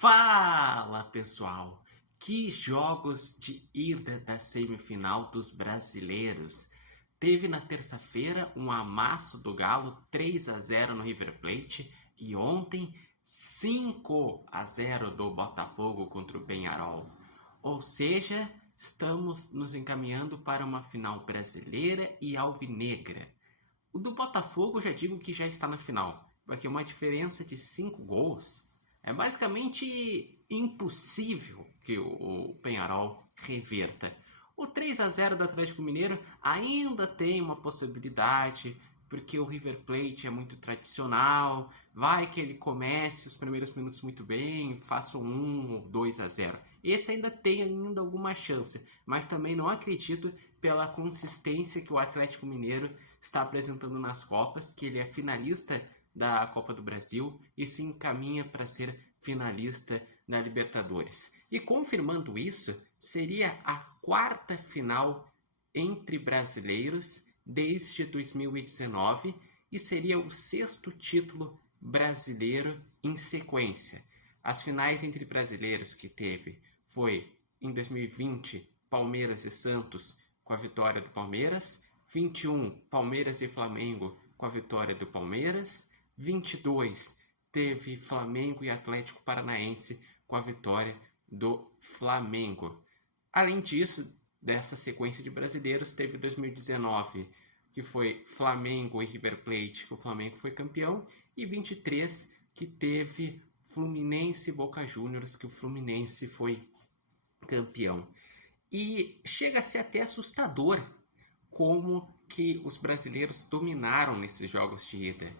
Fala pessoal, que jogos de ida da semifinal dos brasileiros. Teve na terça-feira um amasso do Galo 3-0 no River Plate e ontem 5-0 do Botafogo contra o Peñarol. Ou seja, estamos nos encaminhando para uma final brasileira e alvinegra. O do Botafogo já digo que já está na final, porque uma diferença de 5 gols é basicamente impossível que o Peñarol reverta. O 3-0 do Atlético Mineiro ainda tem uma possibilidade, porque o River Plate é muito tradicional, vai que ele comece os primeiros minutos muito bem, faça um ou 2-0. Esse ainda tem alguma chance, mas também não acredito pela consistência que o Atlético Mineiro está apresentando nas Copas, que ele é finalista da Copa do Brasil e se encaminha para ser finalista da Libertadores. E confirmando isso, seria a quarta final entre brasileiros desde 2019 e seria o sexto título brasileiro em sequência. As finais entre brasileiros que teve foi em 2020 Palmeiras e Santos com a vitória do Palmeiras, 21 Palmeiras e Flamengo com a vitória do Palmeiras, 22 teve Flamengo e Atlético Paranaense com a vitória do Flamengo. Além disso, dessa sequência de brasileiros, teve 2019, que foi Flamengo e River Plate, que o Flamengo foi campeão, e 23, que teve Fluminense e Boca Juniors, que o Fluminense foi campeão. E chega a ser até assustador como que os brasileiros dominaram nesses jogos de ida.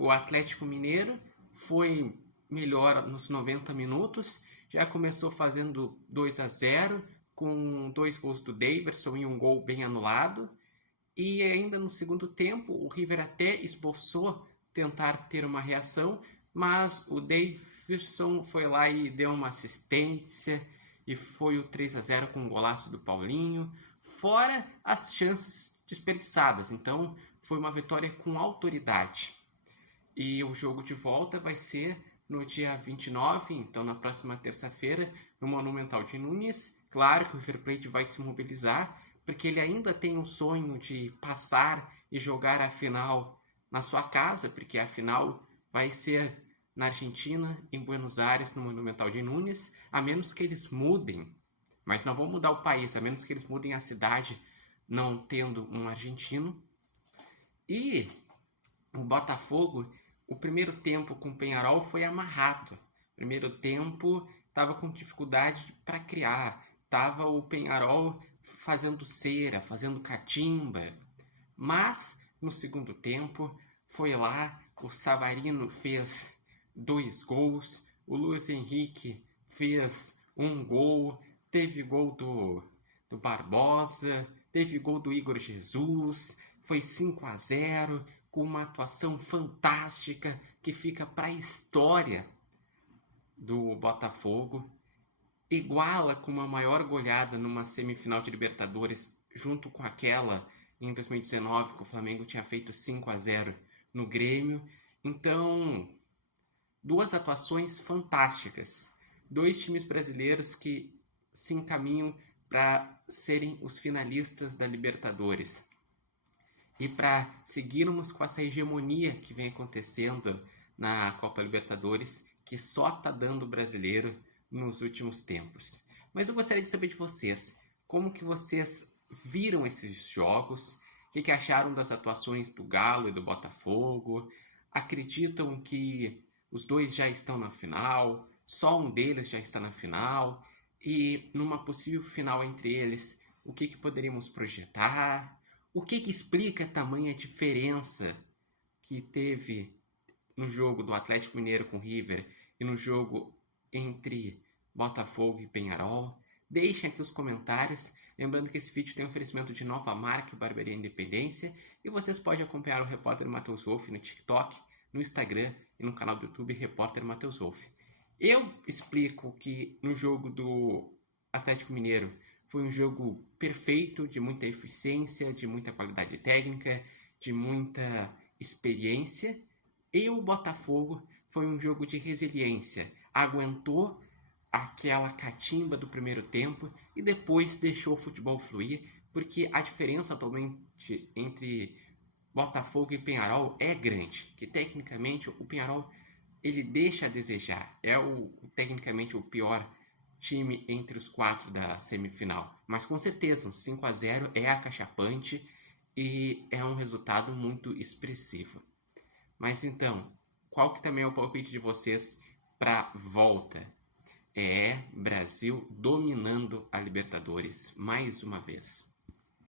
O Atlético Mineiro foi melhor nos 90 minutos, já começou fazendo 2-0, com 2 gols do Daverson e um gol bem anulado. E ainda no segundo tempo, o River até esboçou tentar ter uma reação, mas o Daverson foi lá e deu uma assistência, e foi o 3-0 com um golaço do Paulinho, fora as chances desperdiçadas. Então foi uma vitória com autoridade. E o jogo de volta vai ser no dia 29, então na próxima terça-feira, no Monumental de Núñez. Claro que o River Plate vai se mobilizar, porque ele ainda tem um sonho de passar e jogar a final na sua casa, porque a final vai ser na Argentina, em Buenos Aires, no Monumental de Núñez, a menos que eles mudem, mas não vão mudar o país, a menos que eles mudem a cidade, não tendo um argentino. E o Botafogo, o primeiro tempo com o Peñarol foi amarrado. Primeiro tempo estava com dificuldade para criar, estava o Peñarol fazendo cera, fazendo catimba. Mas no segundo tempo foi lá, o Savarino fez 2 gols, o Luiz Henrique fez 1 gol, teve gol do Barbosa, teve gol do Igor Jesus, foi 5-0, com uma atuação fantástica que fica para a história do Botafogo. Iguala com uma maior goleada numa semifinal de Libertadores, junto com aquela em 2019, que o Flamengo tinha feito 5-0 no Grêmio. Então, 2 atuações fantásticas. 2 times brasileiros que se encaminham para serem os finalistas da Libertadores. E para seguirmos com essa hegemonia que vem acontecendo na Copa Libertadores, que só está dando o brasileiro nos últimos tempos. Mas eu gostaria de saber de vocês, como que vocês viram esses jogos, o que acharam das atuações do Galo e do Botafogo, acreditam que os dois já estão na final, só um deles já está na final, e numa possível final entre eles, o que poderíamos projetar? O que explica a tamanha diferença que teve no jogo do Atlético Mineiro com o River e no jogo entre Botafogo e Peñarol? Deixem aqui os comentários. Lembrando que esse vídeo tem oferecimento de Nova Marca e Barbearia Independência. E vocês podem acompanhar o repórter Matheus Wolff no TikTok, no Instagram e no canal do YouTube Repórter Matheus Wolff. Eu explico que no jogo do Atlético Mineiro foi um jogo perfeito, de muita eficiência, de muita qualidade técnica, de muita experiência. E o Botafogo foi um jogo de resiliência. aguentou aquela catimba do primeiro tempo e depois deixou o futebol fluir, porque a diferença atualmente entre Botafogo e Penharol é grande, que tecnicamente o Penharol ele deixa a desejar, é tecnicamente o pior time entre os 4 da semifinal, mas com certeza um 5-0 é acachapante e é um resultado muito expressivo. Mas então, qual que também é o palpite de vocês para volta? É Brasil dominando a Libertadores mais uma vez.